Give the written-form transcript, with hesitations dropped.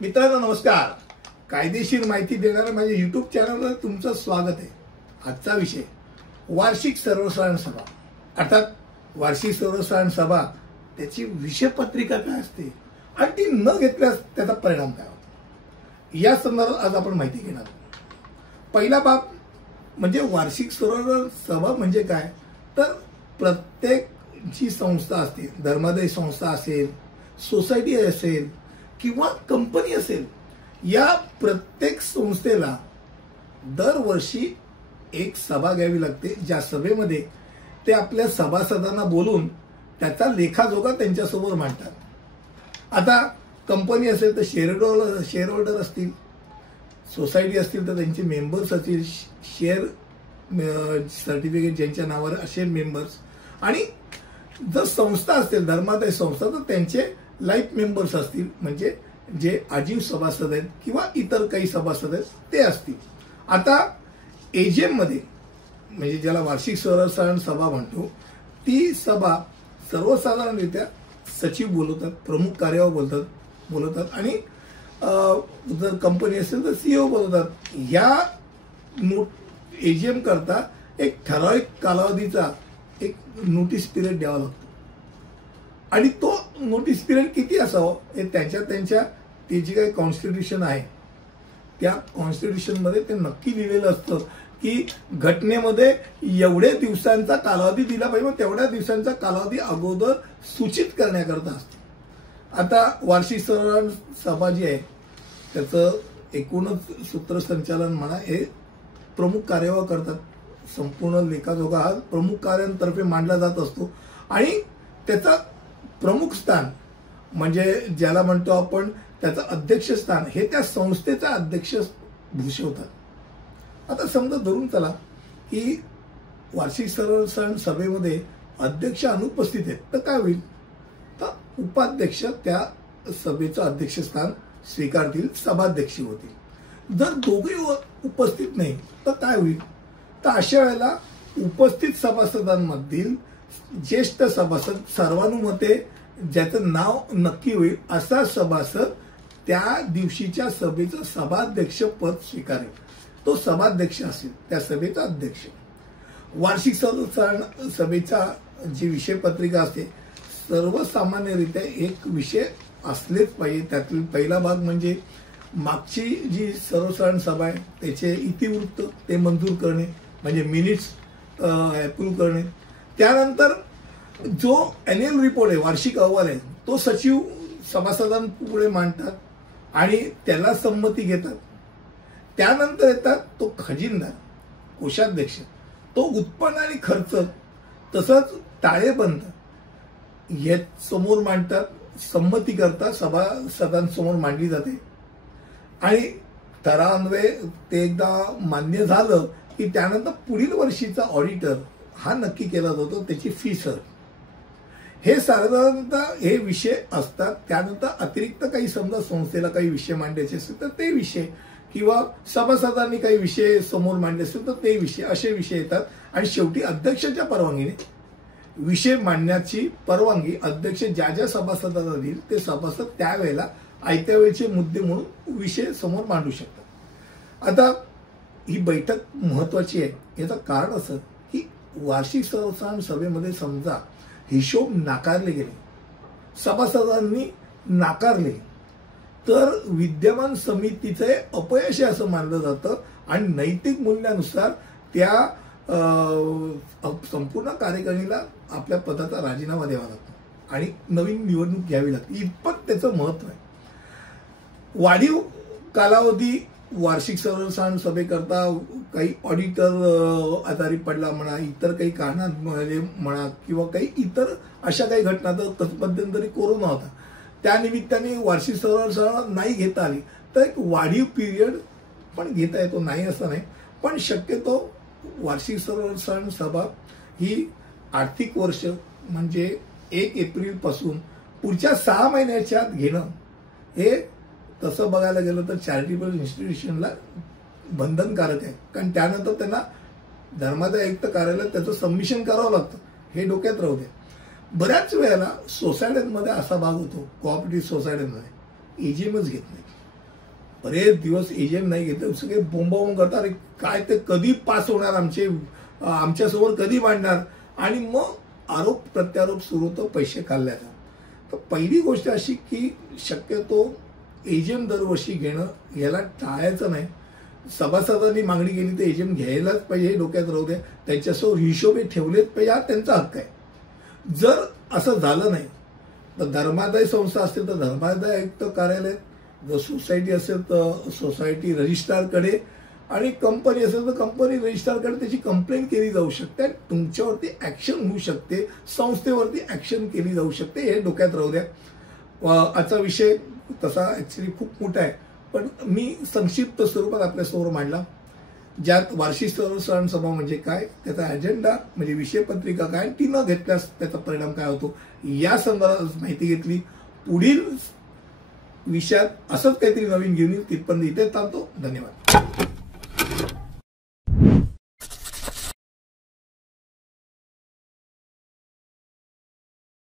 मित्रांनो नमस्कार. कायदेशीर माहिती देणाऱ्या माझ्या यूट्यूब चॅनलवर तुमचं स्वागत आहे. आजचा विषय वार्षिक सर्वसाधारण सभा, अर्थात वार्षिक सर्वसाधारण सभा, त्याची विषयपत्रिका काय असते आणि ती न घेतल्यास त्याचा परिणाम काय होतो या संदर्भात आज आपण माहिती घेणार आहोत. पहिला बाब म्हणजे वार्षिक सर्वसाधारण सभा म्हणजे काय, तर प्रत्येक जी संस्था असते, धर्मादाय संस्था असेल, सोसायटी असेल किंवा कंपनी असेल, या प्रत्येक संस्थेला दरवर्षी एक सभा घ्यावी लागते, ज्या सभेमध्ये ते आपल्या सभासदांना बोलून त्याचा लेखाजोखा त्यांच्यासमोर मांडतात. आता कंपनी असेल तर शेअर होल्डर असतील, सोसायटी असतील तर त्यांचे मेंबर्स असतील, शेअर सर्टिफिकेट ज्यांच्या नावावर असे मेंबर्स, आणि जर संस्था असतील धर्मादाय संस्था तर त्यांचे लाईफ मेंबर्स असतील, म्हणजे जे आजीव सभासद आहेत किंवा इतर काही सभासद आहेत ते असतील. आता एजीएम मध्ये म्हणजे ज्याला वार्षिक सर्वसाधारण सभा म्हणतो, ती सभा सर्वसाधारणरित्या सचिव बोलवतात, प्रमुख कार्यालय बोलवतात आणि जर कंपनी असेल तर सीईओ बोलवतात. या एजीएम करता एक ठराविक कालावधीचा एक नोटीस पिरियड द्यावा लागतो आणि तो नोटीस पिरियड किती असावं हे त्यांच्या ते जे काही कॉन्स्टिट्यूशन आहे त्या कॉन्स्टिट्यूशन मध्ये ते नक्की लिहिलेलं असतं की घटनेमध्ये एवढे दिवसांचा कालावधी दिला पाहिजे, तेवढ्या दिवसांचा कालावधी अगोदर सूचित करण्याकरता असतो. आता वार्षिक सर्वसाधारण सभा जी आहे त्याचं एकूणच सूत्रसंचालन म्हणा हे प्रमुख कार्यवाह करतात. संपूर्ण लेखाजोखा हा प्रमुख कार्यांतर्फे मांडला जात असतो आणि त्याचा प्रमुख स्थान म्हणजे ज्याला म्हणतो आपण त्याचं अध्यक्षस्थान हे त्या संस्थेचा अध्यक्ष भूषवतात. आता समजा धरून चला की वार्षिक सर्वसाधारण सभेमध्ये अध्यक्ष अनुपस्थित आहेत तर काय होईल, तर उपाध्यक्ष त्या सभेचं अध्यक्षस्थान स्वीकारतील, सभाध्यक्ष होतील. जर दोघे उपस्थित नाही तर काय होईल, तर अशा वेळेला उपस्थित सभासदांमधील ज्येष्ठ सभासद सर्वानुमते ज्याचं नाव नक्की होईल असा सभासद त्या दिवशीच्या सभेचं सभाध्यक्ष पद स्वीकारेल. तो सभाध्यक्ष असेल त्या सभेचा अध्यक्ष. वार्षिक सर्वसाधारण सभेचा जी विषयपत्रिका असते सर्वसामान्यरित्या एक विषय असलेच पाहिजे. त्यातील पहिला भाग म्हणजे मागची जी सर्वसाधारण सभा आहे त्याचे इतिवृत्त ते मंजूर करणे म्हणजे मिनिट्स अप्रूव्ह करणे. त्यानंतर जो अॅन्युअल रिपोर्ट आहे, वार्षिक अहवाल आहे, तो सचिव सभासदांपुढे मांडतात आणि त्याला संमती घेतात. त्यानंतर येतात तो खजिनदार, कोषाध्यक्ष, तो उत्पन्न आणि खर्च तसंच ताळेबंद हे समोर मांडतात, संमती करता सभासदांसमोर मांडली जाते आणि ठरावान्वये ते एकदा मान्य झालं की त्यानंतर पुढील वर्षीचा ऑडिटर हा नक्की केला जातो, त्याची फी सर. हे साधारणतः हे विषय असतात. त्यानंतर अतिरिक्त काही समजा संस्थेला काही विषय मांडायचे असेल तर ते विषय किंवा सभासदांनी काही विषय समोर मांडले असेल तर ते विषय, असे विषय येतात आणि शेवटी अध्यक्षाच्या परवानगीने विषय मांडण्याची परवानगी अध्यक्ष ज्या ज्या सभासदांना देईल ते सभासद त्यावेळेला आयत्या वेळेचे मुद्दे म्हणून विषय समोर मांडू शकतात. आता ही बैठक महत्वाची आहे. याचं कारण असं की वार्षिक सर्वसाधारण सभेमध्ये समजा हिशोब नाकारले गेले, सभासदांनी नाकारले, तर विद्यमान समितीचे अपयश आहे असं मानलं जातं आणि नैतिक मूल्यानुसार त्या संपूर्ण कार्यकारिणीला आपल्या पदाचा राजीनामा द्यावा लागतो आणि नवीन निवडणूक घ्यावी लागते. इतपत त्याचं महत्व आहे. वाढीव कालावधी वार्षिक सर्वसाधारण सभेकरता काही ऑडिटर आजारी पडला म्हणा, इतर काही कारणांमुळे म्हणा किंवा काही इतर अशा काही घटना, तर मध्यंतरी कोरोना होता, त्या निमित्ताने वार्षिक सर्वसाधारण नाही घेता आली तर एक वाढीव पिरियड पण घेता येतो, नाही असं नाही. पण शक्यतो वार्षिक सर्वसाधारण सभा ही आर्थिक वर्ष म्हणजे 1 एप्रिल पासून पुढच्या 6 महिन्याच्या आत घेणं हे तसं बघायला गेलं तर चॅरिटेबल इन्स्टिट्यूशनला बंधनकारक आहे. कारण त्यानंतर त्यांना धर्मादाय आयुक्त कार्यालयात त्याचं सबमिशन करावं लागतं, हे डोक्यात राहू दे. बऱ्याच वेळेला सोसायट्यांमध्ये असा भाग होतो, कोऑपरेटिव्ह सोसायट्यांमध्ये एजीएमच घेत नाही. बरेच दिवस एजेंट नाही घेतले, सगळे बोंबाबोंब करतात, अरे काय ते कधी पास होणार, आमच्यासमोर कधी मांडणार, आणि मग आरोप प्रत्यारोप सुरू होतो पैसे खाल्ल्याचा. तर पहिली गोष्ट अशी की शक्यतो एजेंट दरवर्षी घेणं याला टाळायचं नाही. सभासदांनी मागणी केली तर एजेंट घ्यायलाच पाहिजे, हे डोक्यात राहू द्या. त्यांच्यासमोर हिशोबे ठेवलेच पाहिजे, हा त्यांचा हक्क आहे. जर असं झालं नाही तर धर्मादाय संस्था असतील तर धर्मादाय आयुक्त कार्यालय, जर सोसायटी असेल तर सोसायटी रजिस्ट्रारकडे, आणि कंपनी असेल तर कंपनी रजिस्ट्रारकडे त्याची कंप्लेंट केली जाऊ शकते आणि तुमच्यावरती ऍक्शन होऊ शकते, संस्थेवरती ऍक्शन केली जाऊ शकते, हे डोक्यात राहू द्या. आजचा विषय तसा ऍक्च्युली खूप मोठा आहे, पण मी संक्षिप्त स्वरूपात आपल्यासमोर मांडला, ज्यात वार्षिक सर्वसाधारण सभा म्हणजे काय, त्याचा अजेंडा म्हणजे विषयपत्रिका काय, ती न घेतल्यास त्याचा परिणाम काय होतो, या संदर्भात माहिती घेतली. पुढील विषयात असंच काहीतरी नवीन घेऊन येईल. तिथपर्यंत इथे थांबतो. धन्यवाद.